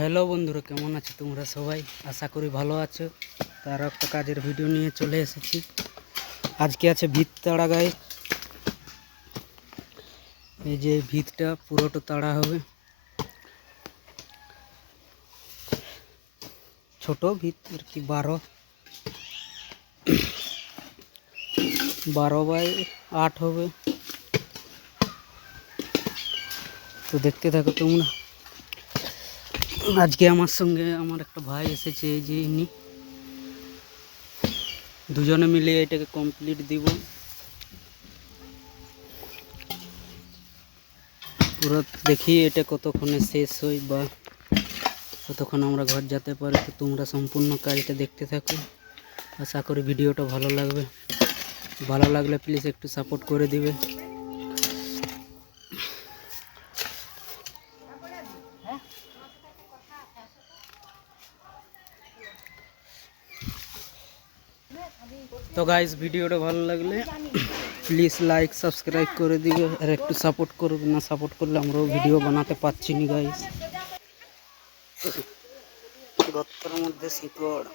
Hello বন্ধুরা, কেমন আছো তোমরা সবাই? আশা করি ভালো আছো। তার একটা কাজের ভিডিও নিয়ে চলে এসেছি। আজকে আছে ভিত তাড়া গায়ে। এই যে ভিতটা, পুরোটা তাড়া হবে। ছোট ভিত, আর কি বারো। বারো বাই আট হবে। তো দেখতে থাকো তোমরা। আজকে আমার সঙ্গে আমার একটা ভাই এসেছে, এই যে ইনি। দুজনে মিলে এটাকে কমপ্লিট দিব। পুরো দেখি এটা কতক্ষণে শেষ হয় বা কতক্ষণ আমরা ঘর যেতে পারি। তো তোমরা সম্পূর্ণ কাজটা দেখতে থাকো। আশা করি ভিডিওটা ভালো লাগবে। ভালো লাগলে প্লিজ একটু সাপোর্ট করে দিবে। তো গাইস ভিডিওটা ভালো লাগলে প্লিজ লাইক সাবস্ক্রাইব করে দিবে আর একটু সাপোর্ট করবে না সাপোর্ট করলে আমরাও ভিডিও বানাতে পারছি না গাইস গর্তের মধ্যে শিকড়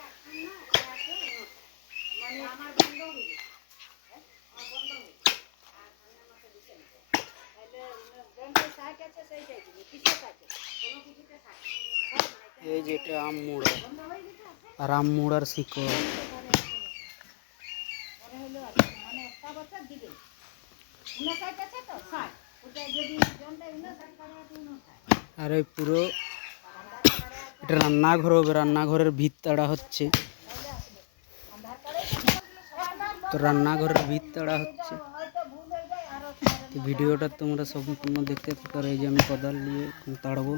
এই যেটা আম মুড়া। আর আম মুড়ার শিকড়। আর এই পুরো এটা রান্নাঘর হবে, রান্নাঘরের ভিত তাড়া হচ্ছে। তো রান্নাঘরের ভিত তাড়া হচ্ছে ভিডিওটা তোমরা সম্পূর্ণ দেখতে পারো এই যে আমি কোদাল নিয়ে তাড়বো।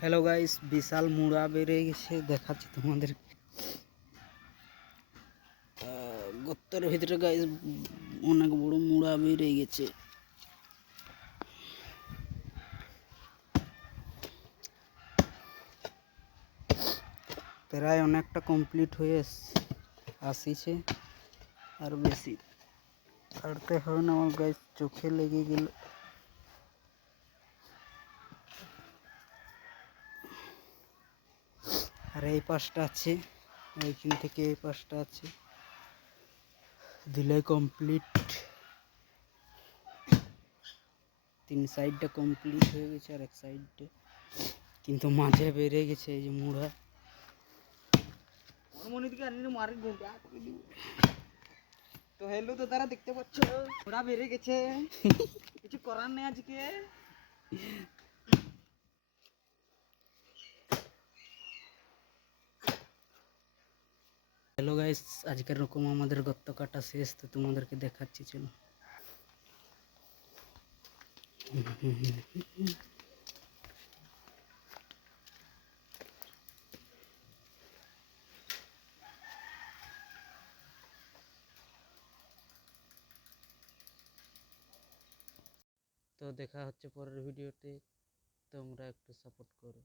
হ্যালো গাইস বিশাল মুড়া বেড়ে গেছে দেখাচ্ছি তোমাদের। আহ, গর্তের ভিতরে গাইস অনেক বড় মুড়া বেড়ে গেছে। প্রায় অনেকটা কমপ্লিট হয়ে আসিছে আর বেশি ছাড়তে হবে না আমার গাইস চোখে লেগে গেল। আর এই পাশটা আছে এইখান থেকে এই পাশটা আছে। দিলে কমপ্লিট তিন সাইডটা কমপ্লিট হয়ে গেছে আর এক সাইডটা কিন্তু মাঝে বেড়ে গেছে এই যে মুড়া। তো হ্যালো তো তারা দেখতে পাচ্ছ। ওরা বেড়ে গেছে। কিছু করার নেই আজকে। হ্যালো গাইস আজকের রকম আমাদের গর্ত কাটা শেষ, তো তোমাদেরকে দেখাচ্ছি, চলো। তো দেখা হচ্ছে পরের ভিডিওতে, তোমরা একটু সাপোর্ট করো।